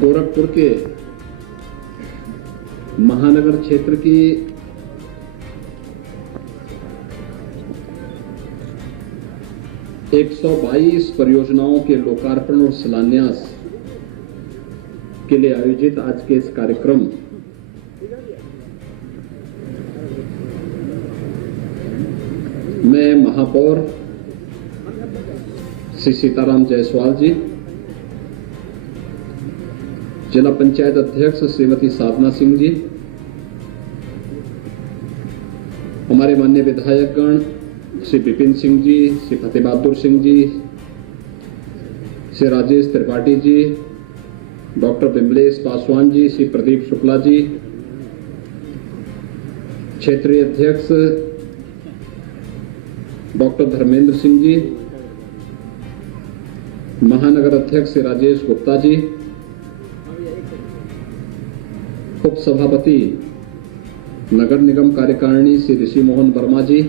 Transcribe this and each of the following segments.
गोरखपुर के महानगर क्षेत्र की एक 122 परियोजनाओं के लोकार्पण और शिलान्यास के लिए आयोजित आज के इस कार्यक्रम में महापौर श्री सीताराम जायसवाल जी, जिला पंचायत अध्यक्ष श्रीमती साधना सिंह जी, हमारे माननीय विधायकगण श्री विपिन सिंह जी, श्री फतेह बहादुर सिंह जी, श्री राजेश त्रिपाठी जी, डॉक्टर विमलेश पासवान जी, श्री प्रदीप शुक्ला जी, क्षेत्रीय अध्यक्ष डॉक्टर धर्मेंद्र सिंह जी, महानगर अध्यक्ष श्री राजेश गुप्ता जी, उप सभापति नगर निगम कार्यकारिणी श्री ऋषि मोहन वर्मा जी,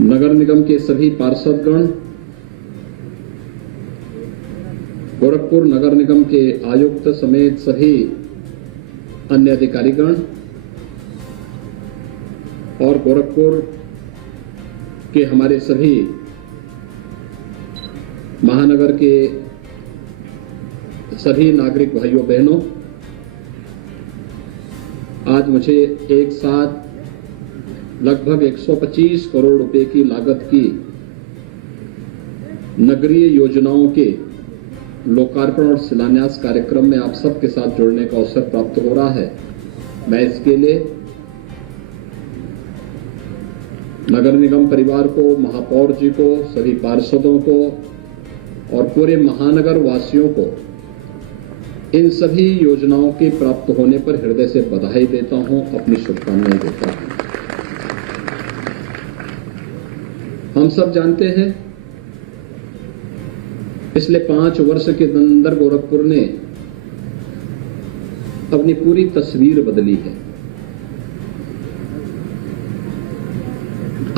नगर निगम के सभी पार्षदगण, गोरखपुर नगर निगम के आयुक्त समेत सभी अन्य अधिकारीगण और गोरखपुर के हमारे सभी महानगर के सभी नागरिक भाइयों बहनों, आज मुझे एक साथ लगभग 125 करोड़ रुपए की लागत की नगरीय योजनाओं के लोकार्पण और शिलान्यास कार्यक्रम में आप सबके साथ जुड़ने का अवसर प्राप्त हो रहा है। मैं इसके लिए नगर निगम परिवार को, महापौर जी को, सभी पार्षदों को और पूरे महानगर वासियों को इन सभी योजनाओं के प्राप्त होने पर हृदय से बधाई देता हूं, अपनी शुभकामनाएं देता हूं। हम सब जानते हैं पिछले 5 वर्ष के अंदर गोरखपुर ने अपनी पूरी तस्वीर बदली है।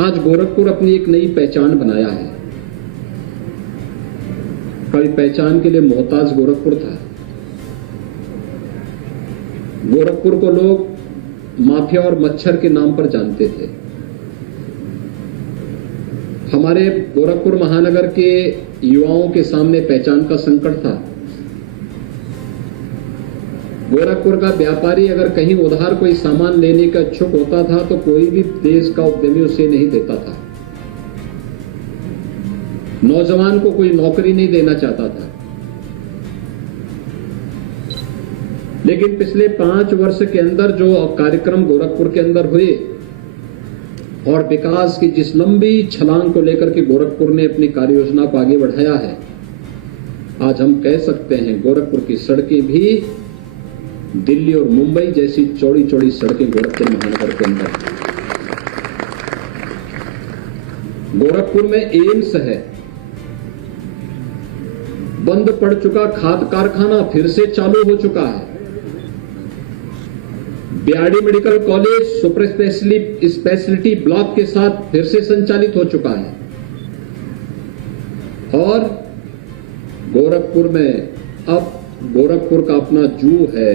आज गोरखपुर अपनी एक नई पहचान बनाया है। कभी पहचान के लिए मोहताज गोरखपुर था। गोरखपुर को लोग माफिया और मच्छर के नाम पर जानते थे। हमारे गोरखपुर महानगर के युवाओं के सामने पहचान का संकट था। गोरखपुर का व्यापारी अगर कहीं उधार कोई सामान लेने का इच्छुक होता था तो कोई भी देश का उद्यमी उसे नहीं देता था। नौजवान को कोई नौकरी नहीं देना चाहता था। लेकिन पिछले 5 वर्ष के अंदर जो कार्यक्रम गोरखपुर के अंदर हुए और विकास की जिस लंबी छलांग को लेकर के गोरखपुर ने अपनी कार्य योजना को आगे बढ़ाया है, आज हम कह सकते हैं गोरखपुर की सड़कें भी दिल्ली और मुंबई जैसी चौड़ी चौड़ी सड़कें गोरखपुर महानगर के अंदर। गोरखपुर में एम्स है, बंद पड़ चुका खाद कारखाना फिर से चालू हो चुका है। BRD medical college super speciality block के साथ फिर से संचालित हो चुका है। और गोरखपुर में अब गोरखपुर का अपना जू है।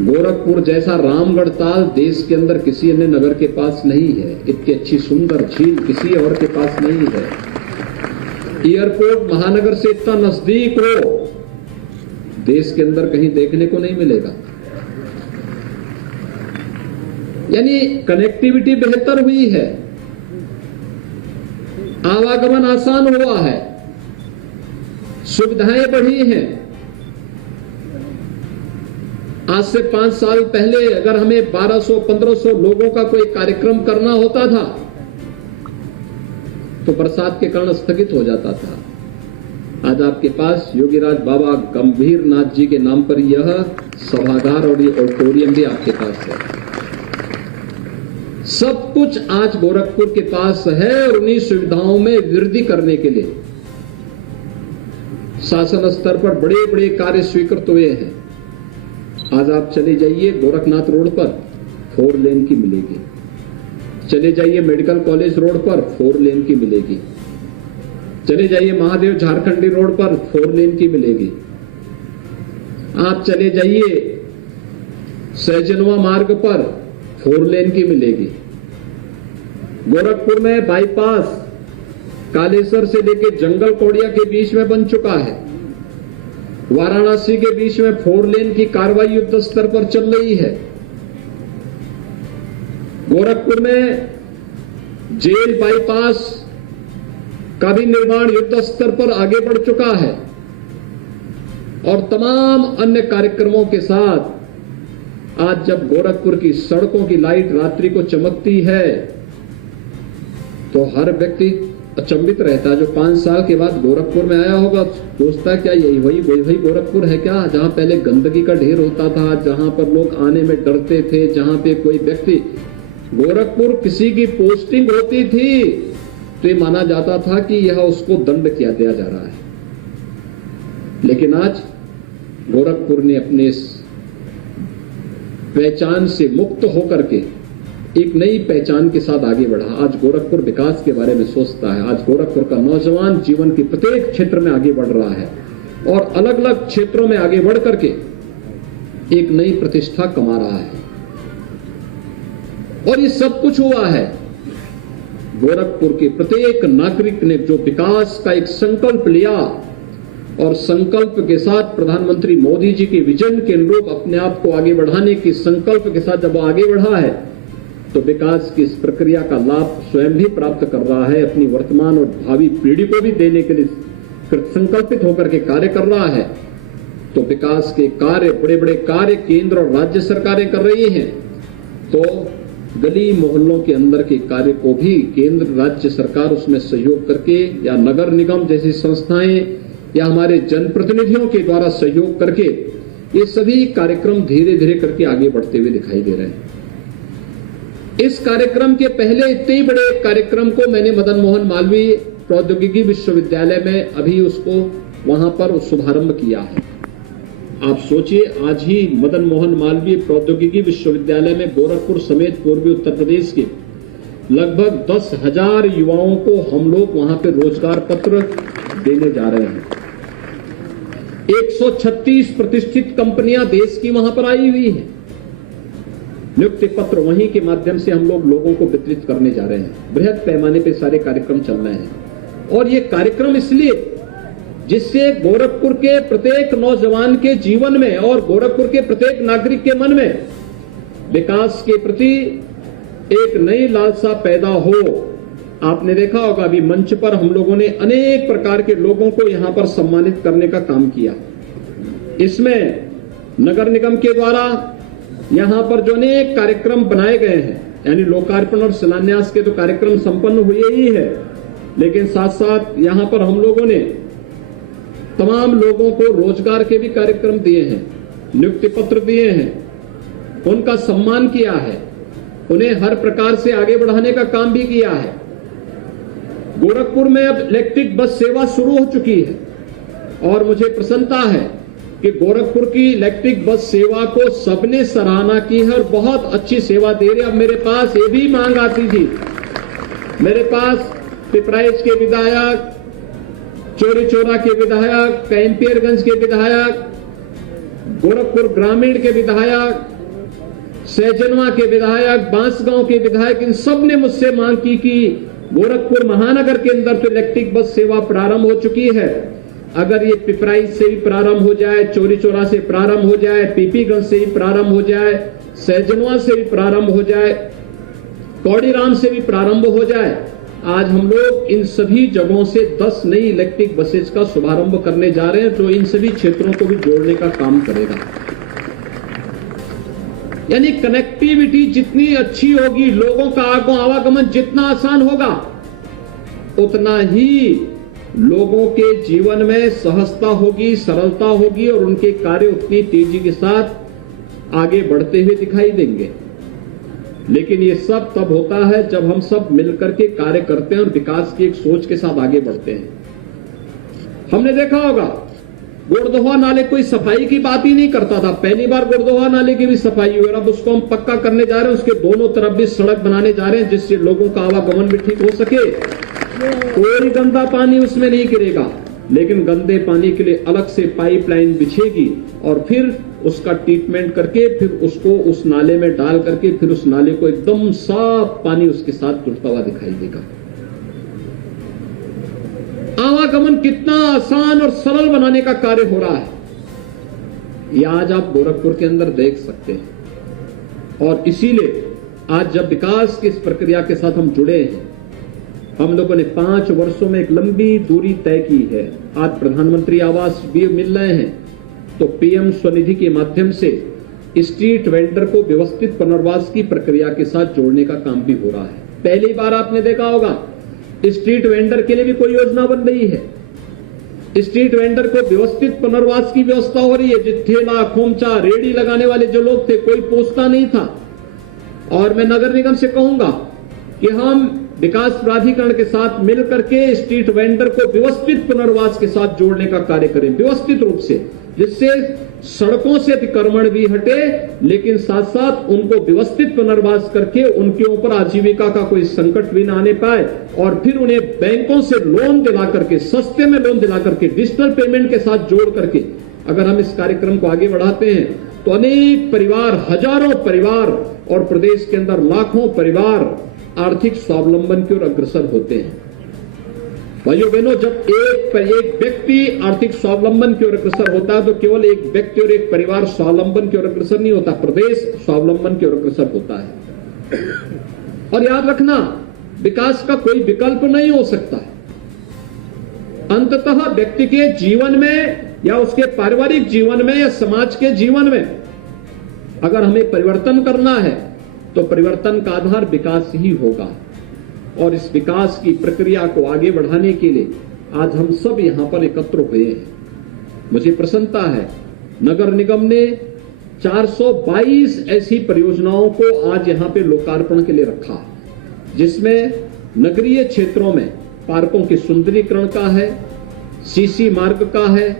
गोरखपुर जैसा रामगढ़ ताल देश के अंदर किसी अन्य नगर के पास नहीं है। इतनी अच्छी सुंदर झील किसी और के पास नहीं है। एयरपोर्ट महानगर से इतना नजदीक हो देश के अंदर कहीं देखने को नहीं मिलेगा। यानी कनेक्टिविटी बेहतर हुई है, आवागमन आसान हुआ है, सुविधाएं बढ़ी हैं। आज से 5 साल पहले अगर हमें 1200-1500 लोगों का कोई कार्यक्रम करना होता था तो बरसात के कारण स्थगित हो जाता था। आज आपके पास योगीराज बाबा गंभीर नाथ जी के नाम पर यह सभागार और ये ऑडिटोरियम भी आपके पास है। सब कुछ आज गोरखपुर के पास है और उन्हीं सुविधाओं में वृद्धि करने के लिए शासन स्तर पर बड़े बड़े कार्य स्वीकृत हुए हैं। आज आप चले जाइए गोरखनाथ रोड पर 4 लेन की मिलेगी, चले जाइए मेडिकल कॉलेज रोड पर 4 लेन की मिलेगी, चले जाइए महादेव झारखंडी रोड पर 4 लेन की मिलेगी। आप चले जाइए सहजनवा मार्ग पर 4 लेन की मिलेगी। गोरखपुर में बाईपास कालेसर से लेकर जंगल कोडिया के बीच में बन चुका है। वाराणसी के बीच में 4 लेन की कार्रवाई युद्ध स्तर पर चल रही है। गोरखपुर में जेल बाईपास का भी निर्माण युद्ध स्तर पर आगे बढ़ चुका है और तमाम अन्य कार्यक्रमों के साथ आज जब गोरखपुर की सड़कों की लाइट रात्रि को चमकती है तो हर व्यक्ति अचंभित रहता है। जो 5 साल के बाद गोरखपुर में आया होगा सोचता है क्या यही वही गोरखपुर है क्या, जहां पहले गंदगी का ढेर होता था, जहां पर लोग आने में डरते थे, जहां पे कोई व्यक्ति गोरखपुर किसी की पोस्टिंग होती थी तो ये माना जाता था कि यह उसको दंड किया दिया जा रहा है। लेकिन आज गोरखपुर ने अपने इस पहचान से मुक्त होकर के एक नई पहचान के साथ आगे बढ़ा। आज गोरखपुर विकास के बारे में सोचता है। आज गोरखपुर का नौजवान जीवन के प्रत्येक क्षेत्र में आगे बढ़ रहा है और अलग अलग क्षेत्रों में आगे बढ़ करके एक नई प्रतिष्ठा कमा रहा है। और ये सब कुछ हुआ है गोरखपुर के प्रत्येक नागरिक ने जो विकास का एक संकल्प लिया और संकल्प के साथ प्रधानमंत्री मोदी जी के विजन के अनुरूप अपने आप को आगे बढ़ाने के संकल्प के साथ जब वो आगे बढ़ा है तो विकास की इस प्रक्रिया का लाभ स्वयं भी प्राप्त कर रहा है, अपनी वर्तमान और भावी पीढ़ी को भी देने के लिए संकल्पित होकर के कार्य कर रहा है। तो विकास के कार्य, बड़े बड़े कार्य केंद्र और राज्य सरकारें कर रही हैं, तो गली मोहल्लों के अंदर के कार्य को भी केंद्र राज्य सरकार उसमें सहयोग करके या नगर निगम जैसी संस्थाएं या हमारे जनप्रतिनिधियों के द्वारा सहयोग करके ये सभी कार्यक्रम धीरे धीरे करके आगे बढ़ते हुए दिखाई दे रहे हैं। इस कार्यक्रम के पहले इतने ही बड़े कार्यक्रम को मैंने मदन मोहन मालवीय प्रौद्योगिकी विश्वविद्यालय में अभी उसको वहां पर शुभारंभ किया है। आप सोचिए आज ही मदन मोहन मालवीय प्रौद्योगिकी विश्वविद्यालय में गोरखपुर समेत पूर्वी उत्तर प्रदेश के लगभग 10,000 युवाओं को हम लोग वहां पे रोजगार पत्र देने जा रहे हैं। 136 प्रतिष्ठित कंपनियां देश की वहां पर आई हुई हैं। नियुक्ति पत्र वहीं के माध्यम से हम लोग लोगों को वितरित करने जा रहे हैं। बृहद पैमाने पे सारे कार्यक्रम चल रहे हैं और ये कार्यक्रम इसलिए जिससे गोरखपुर के प्रत्येक नौजवान के जीवन में और गोरखपुर के प्रत्येक नागरिक के मन में विकास के प्रति एक नई लालसा पैदा हो। आपने देखा होगा अभी मंच पर हम लोगों ने अनेक प्रकार के लोगों को यहां पर सम्मानित करने का काम किया। इसमें नगर निगम के द्वारा यहां पर जो अनेक कार्यक्रम बनाए गए हैं, यानी लोकार्पण और शिलान्यास के तो कार्यक्रम संपन्न हुए ही है, लेकिन साथ साथ यहां पर हम लोगों ने तमाम लोगों को रोजगार के भी कार्यक्रम दिए हैं, नियुक्ति पत्र दिए हैं, उनका सम्मान किया है, उन्हें हर प्रकार से आगे बढ़ाने का काम भी किया है। गोरखपुर में अब इलेक्ट्रिक बस सेवा शुरू हो चुकी है और मुझे प्रसन्नता है कि गोरखपुर की इलेक्ट्रिक बस सेवा को सबने सराहना की है और बहुत अच्छी सेवा दे रहे। अब मेरे पास ये भी मांग आती थी, मेरे पास पिपराइच के विधायक, चोरी चौरा के विधायक, कैंपियरगंज के विधायक, गोरखपुर ग्रामीण के विधायक, सहजनवा के विधायक, बांसगांव के विधायक, इन सब ने मुझसे मांग की कि गोरखपुर महानगर के अंदर तो इलेक्ट्रिक बस सेवा प्रारंभ हो चुकी है, अगर ये पिपराइच से भी प्रारंभ हो जाए, चोरी चौरा से प्रारंभ हो जाए, पीपीगंज से भी प्रारंभ हो जाए, सहजनवा से भी प्रारंभ हो जाए, कौड़ीराम से भी प्रारंभ हो जाए। आज हम लोग इन सभी जगहों से 10 नई इलेक्ट्रिक बसेज का शुभारंभ करने जा रहे हैं, जो इन सभी क्षेत्रों को भी जोड़ने का काम करेगा। यानी कनेक्टिविटी जितनी अच्छी होगी, लोगों का आवागमन जितना आसान होगा, उतना ही लोगों के जीवन में सहजता होगी, सरलता होगी और उनके कार्य उतनी तेजी के साथ आगे बढ़ते हुए दिखाई देंगे। लेकिन ये सब तब होता है जब हम सब मिलकर के कार्य करते हैं और विकास की एक सोच के साथ आगे बढ़ते हैं। हमने देखा होगा गोड़दोहा नाले कोई सफाई की बात ही नहीं करता था, पहली बार गोड़दोहा नाले की भी सफाई हुई और अब उसको हम पक्का करने जा रहे हैं, उसके दोनों तरफ भी सड़क बनाने जा रहे हैं जिससे लोगों का आवागमन भी ठीक हो सके कोई गंदा पानी उसमें नहीं गिरेगा, लेकिन गंदे पानी के लिए अलग से पाइपलाइन बिछेगी और फिर उसका ट्रीटमेंट करके फिर उसको उस नाले में डाल करके फिर उस नाले को एकदम साफ पानी उसके साथ जुड़ता हुआ दिखाई देगा। आवागमन कितना आसान और सरल बनाने का कार्य हो रहा है, ये आज आप गोरखपुर के अंदर देख सकते हैं। और इसीलिए आज जब विकास की इस प्रक्रिया के साथ हम जुड़े हैं, हम लोगों ने 5 वर्षों में एक लंबी दूरी तय की है। आज प्रधानमंत्री आवास भी मिल रहे हैं, तो पीएम स्वनिधि के माध्यम से स्ट्रीट वेंडर को व्यवस्थित पुनर्वास की प्रक्रिया के साथ जोड़ने का काम भी हो रहा है। पहली बार आपने देखा होगा स्ट्रीट वेंडर के लिए भी कोई योजना बन रही है। स्ट्रीट वेंडर को व्यवस्थित पुनर्वास की व्यवस्था हो रही है। जो ठेला खोमचा रेडी लगाने वाले जो लोग थे, कोई पूछता नहीं था। और मैं नगर निगम से कहूंगा कि हम विकास प्राधिकरण के साथ मिलकर के स्ट्रीट वेंडर को व्यवस्थित पुनर्वास के साथ जोड़ने का कार्य करें, व्यवस्थित रूप से, जिससे सड़कों से अतिक्रमण भी हटे, लेकिन साथ साथ उनको व्यवस्थित पुनर्वास करके उनके ऊपर आजीविका का कोई संकट भी ना आने पाए, और फिर उन्हें बैंकों से लोन दिला करके, सस्ते में लोन दिला करके, डिजिटल पेमेंट के साथ जोड़ करके अगर हम इस कार्यक्रम को आगे बढ़ाते हैं तो अनेक परिवार, हजारों परिवार और प्रदेश के अंदर लाखों परिवार आर्थिक स्वावलंबन की ओर अग्रसर होते हैं। भाइयों बहनों, जब एक व्यक्ति आर्थिक स्वावलंबन की ओर अग्रसर होता है तो केवल एक व्यक्ति और एक परिवार स्वावलंबन की ओर अग्रसर नहीं होता, प्रदेश स्वावलंबन की ओर अग्रसर होता है। और याद रखना, विकास का कोई विकल्प नहीं हो सकता है। अंततः व्यक्ति के जीवन में या उसके पारिवारिक जीवन में या समाज के जीवन में अगर हमें परिवर्तन करना है तो परिवर्तन का आधार विकास ही होगा। और इस विकास की प्रक्रिया को आगे बढ़ाने के लिए आज हम सब यहां पर एकत्र हुए हैं। मुझे प्रसन्नता है, नगर निगम ने 422 ऐसी परियोजनाओं को आज यहां पे लोकार्पण के लिए रखा, जिसमें नगरीय क्षेत्रों में पार्कों के सुंदरीकरण का है, सीसी मार्ग का है,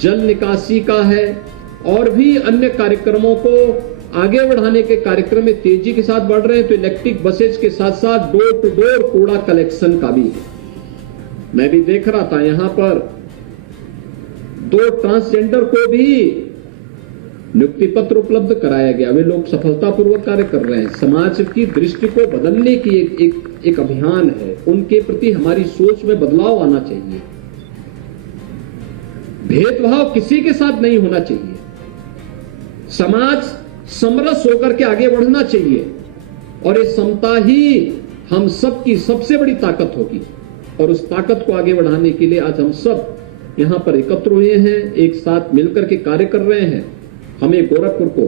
जल निकासी का है, और भी अन्य कार्यक्रमों को आगे बढ़ाने के कार्यक्रम में तेजी के साथ बढ़ रहे हैं। तो इलेक्ट्रिक बसेज के साथ साथ डोर टू डोर कूड़ा कलेक्शन का भी है। मैं भी देख रहा था, यहां पर 2 ट्रांसजेंडर को भी नियुक्ति पत्र उपलब्ध कराया गया। वे लोग सफलतापूर्वक कार्य कर रहे हैं। समाज की दृष्टि को बदलने की एक अभियान है। उनके प्रति हमारी सोच में बदलाव आना चाहिए। भेदभाव किसी के साथ नहीं होना चाहिए। समाज समरस होकर के आगे बढ़ना चाहिए, और ये समता ही हम सबकी सबसे बड़ी ताकत होगी। और उस ताकत को आगे बढ़ाने के लिए आज हम सब यहां पर एकत्र हुए हैं, एक साथ मिलकर के कार्य कर रहे हैं। हमें गोरखपुर को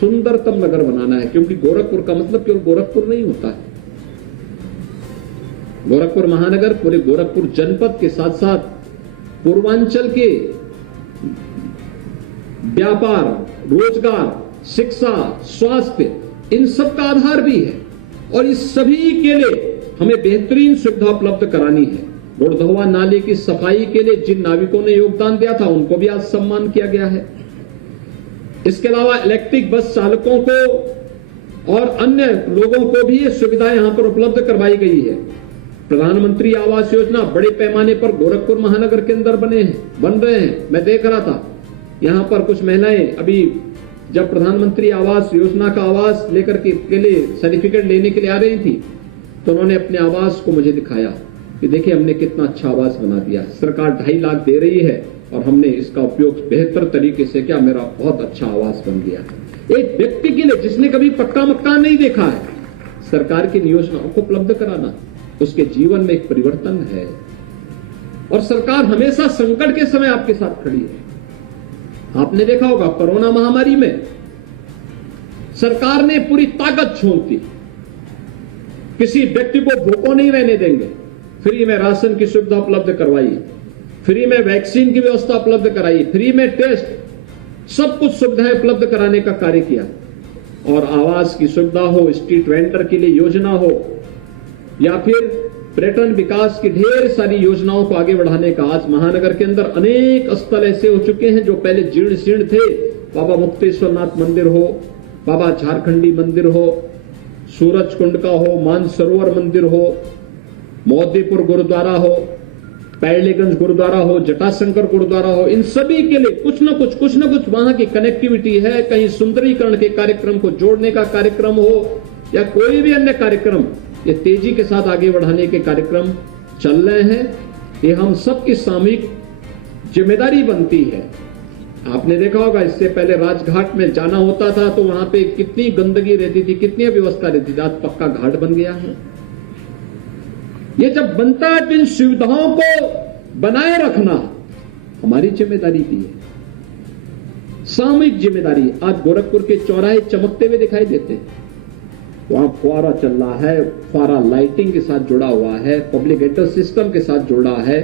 सुंदरतम नगर बनाना है, क्योंकि गोरखपुर का मतलब केवल गोरखपुर नहीं होता है। गोरखपुर महानगर पूरे गोरखपुर जनपद के साथ साथ पूर्वांचल के व्यापार, रोजगार, शिक्षा, स्वास्थ्य, इन सब का आधार भी है। और इस सभी के लिए हमें बेहतरीन सुविधा उपलब्ध करानी है। गोड़धवा नाले की सफाई के लिए जिन नाविकों ने योगदान दिया था, उनको भी आज सम्मान किया गया है। इसके अलावा इलेक्ट्रिक बस चालकों को और अन्य लोगों को भी ये सुविधा यहां पर उपलब्ध करवाई गई है। प्रधानमंत्री आवास योजना बड़े पैमाने पर गोरखपुर महानगर के अंदर बन रहे हैं। मैं देख रहा था, यहां पर कुछ महिलाएं अभी जब प्रधानमंत्री आवास योजना का आवास लेकर के लिए सर्टिफिकेट लेने के लिए आ रही थी, तो उन्होंने अपने आवास को मुझे दिखाया कि देखिए हमने कितना अच्छा आवास बना दिया। सरकार 2.5 लाख दे रही है और हमने इसका उपयोग बेहतर तरीके से किया, मेरा बहुत अच्छा आवास बन गया। एक व्यक्ति के लिए जिसने कभी पक्का मकान नहीं देखा है, सरकार की योजनाओं को उपलब्ध कराना, उसके जीवन में एक परिवर्तन है। और सरकार हमेशा संकट के समय आपके साथ खड़ी है। आपने देखा होगा कोरोना महामारी में सरकार ने पूरी ताकत झोंक दी, किसी व्यक्ति को भूखों नहीं रहने देंगे, फ्री में राशन की सुविधा उपलब्ध करवाई, फ्री में वैक्सीन की व्यवस्था उपलब्ध कराई, फ्री में टेस्ट, सब कुछ सुविधाएं उपलब्ध कराने का कार्य किया। और आवास की सुविधा हो, स्ट्रीट वेंडर के लिए योजना हो, या फिर पर्यटन विकास की ढेर सारी योजनाओं को आगे बढ़ाने का, आज महानगर के अंदर अनेक स्थल ऐसे हो चुके हैं जो पहले जीर्ण शीर्ण थे। बाबा मुक्तेश्वरनाथ मंदिर हो, बाबा झारखंडी मंदिर हो, सूरज कुंड का हो, मानसरोवर मंदिर हो, मोहद्दीपुर गुरुद्वारा हो, पैड़लीगंज गुरुद्वारा हो, जटाशंकर गुरुद्वारा हो, इन सभी के लिए कुछ न कुछ वहां की कनेक्टिविटी है। कहीं सुंदरीकरण के कार्यक्रम को जोड़ने का कार्यक्रम हो या कोई भी अन्य कार्यक्रम, ये तेजी के साथ आगे बढ़ाने के कार्यक्रम चल रहे हैं। ये हम सबकी सामूहिक जिम्मेदारी बनती है। आपने देखा होगा, इससे पहले राजघाट में जाना होता था तो वहां पे कितनी गंदगी रहती थी, कितनी अव्यवस्था रहती थी। आज पक्का घाट बन गया है। ये जब बनता है तो इन सुविधाओं को बनाए रखना हमारी जिम्मेदारी भी है, सामूहिक जिम्मेदारी। आज गोरखपुर के चौराहे चमकते हुए दिखाई देते हैं। वहां फुआरा चल रहा है, फुआरा लाइटिंग के साथ जुड़ा हुआ है, पब्लिक एड्रेस सिस्टम के साथ जुड़ा है,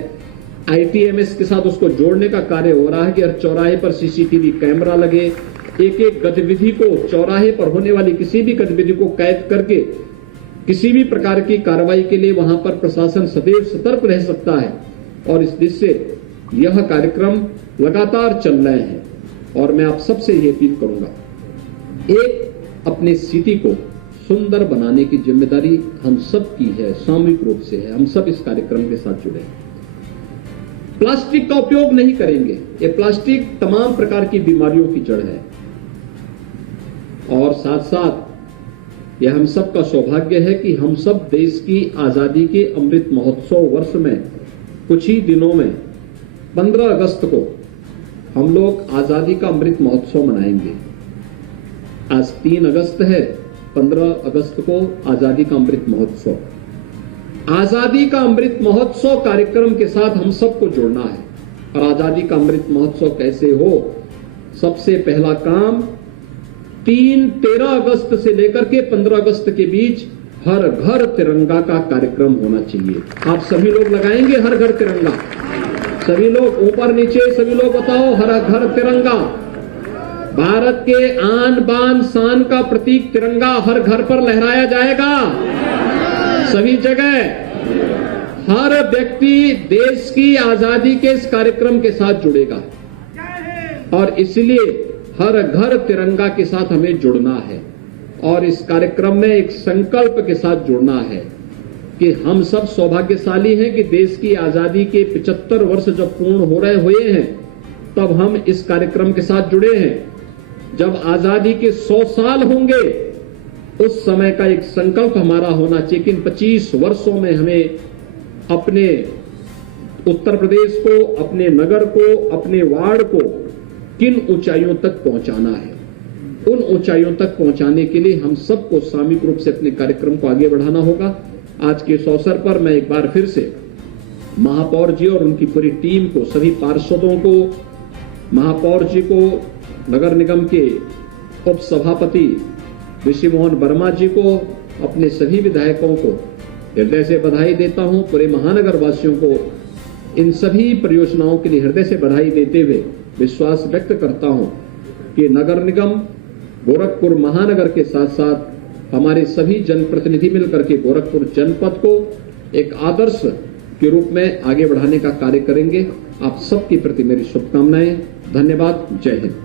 ITMS के साथ उसको जोड़ने का कार्य हो रहा है कि हर चौराहे पर CCTV कैमरा लगे। एक एक गतिविधि को, चौराहे पर होने वाली किसी भी गतिविधि को कैद करके किसी भी प्रकार की कार्रवाई के लिए वहां पर प्रशासन सदैव सतर्क रह सकता है। और इस दृष्टि से यह कार्यक्रम लगातार चल रहे हैं। और मैं आप सबसे ये अपील करूंगा, एक अपने सिटी को सुंदर बनाने की जिम्मेदारी हम सब की है, सामूहिक रूप से है। हम सब इस कार्यक्रम के साथ जुड़े हैं। प्लास्टिक का उपयोग नहीं करेंगे। ये प्लास्टिक तमाम प्रकार की बीमारियों की जड़ है। और साथ साथ यह हम सब का सौभाग्य है कि हम सब देश की आजादी के अमृत महोत्सव वर्ष में कुछ ही दिनों में 15 अगस्त को हम लोग आजादी का अमृत महोत्सव मनाएंगे। आज 3 अगस्त है, 15 अगस्त को आजादी का अमृत महोत्सव। आजादी का अमृत महोत्सव कार्यक्रम के साथ हम सबको जुड़ना है। और आजादी का अमृत महोत्सव कैसे हो, सबसे पहला काम 13 अगस्त से लेकर के 15 अगस्त के बीच हर घर तिरंगा का कार्यक्रम होना चाहिए। आप सभी लोग लगाएंगे हर घर तिरंगा? सभी लोग ऊपर नीचे सभी लोग बताओ, हर घर तिरंगा। भारत के आन बान शान का प्रतीक तिरंगा हर घर पर लहराया जाएगा। सभी जगह हर व्यक्ति देश की आजादी के इस कार्यक्रम के साथ जुड़ेगा। और इसलिए हर घर तिरंगा के साथ हमें जुड़ना है। और इस कार्यक्रम में एक संकल्प के साथ जुड़ना है कि हम सब सौभाग्यशाली हैं कि देश की आजादी के 75 वर्ष जब पूर्ण हो रहे हुए हैं, तब हम इस कार्यक्रम के साथ जुड़े हैं। जब आजादी के 100 साल होंगे, उस समय का एक संकल्प हमारा होना चाहिए कि इन 25 वर्षों में हमें अपने उत्तर प्रदेश को, अपने नगर को, अपने वार्ड को किन ऊंचाइयों तक पहुंचाना है। उन ऊंचाइयों तक पहुंचाने के लिए हम सबको सामूहिक रूप से अपने कार्यक्रम को आगे बढ़ाना होगा। आज के इस अवसर पर मैं एक बार फिर से महापौर जी और उनकी पूरी टीम को, सभी पार्षदों को, महापौर जी को, नगर निगम के उप सभापति ऋषि मोहन वर्मा जी को, अपने सभी विधायकों को हृदय से बधाई देता हूं। पूरे महानगर वासियों को इन सभी परियोजनाओं के लिए हृदय से बधाई देते हुए विश्वास व्यक्त करता हूं कि नगर निगम गोरखपुर महानगर के साथ साथ हमारे सभी जनप्रतिनिधि मिलकर के गोरखपुर जनपद को एक आदर्श के रूप में आगे बढ़ाने का कार्य करेंगे। आप सबके प्रति मेरी शुभकामनाएं। धन्यवाद। जय हिंद।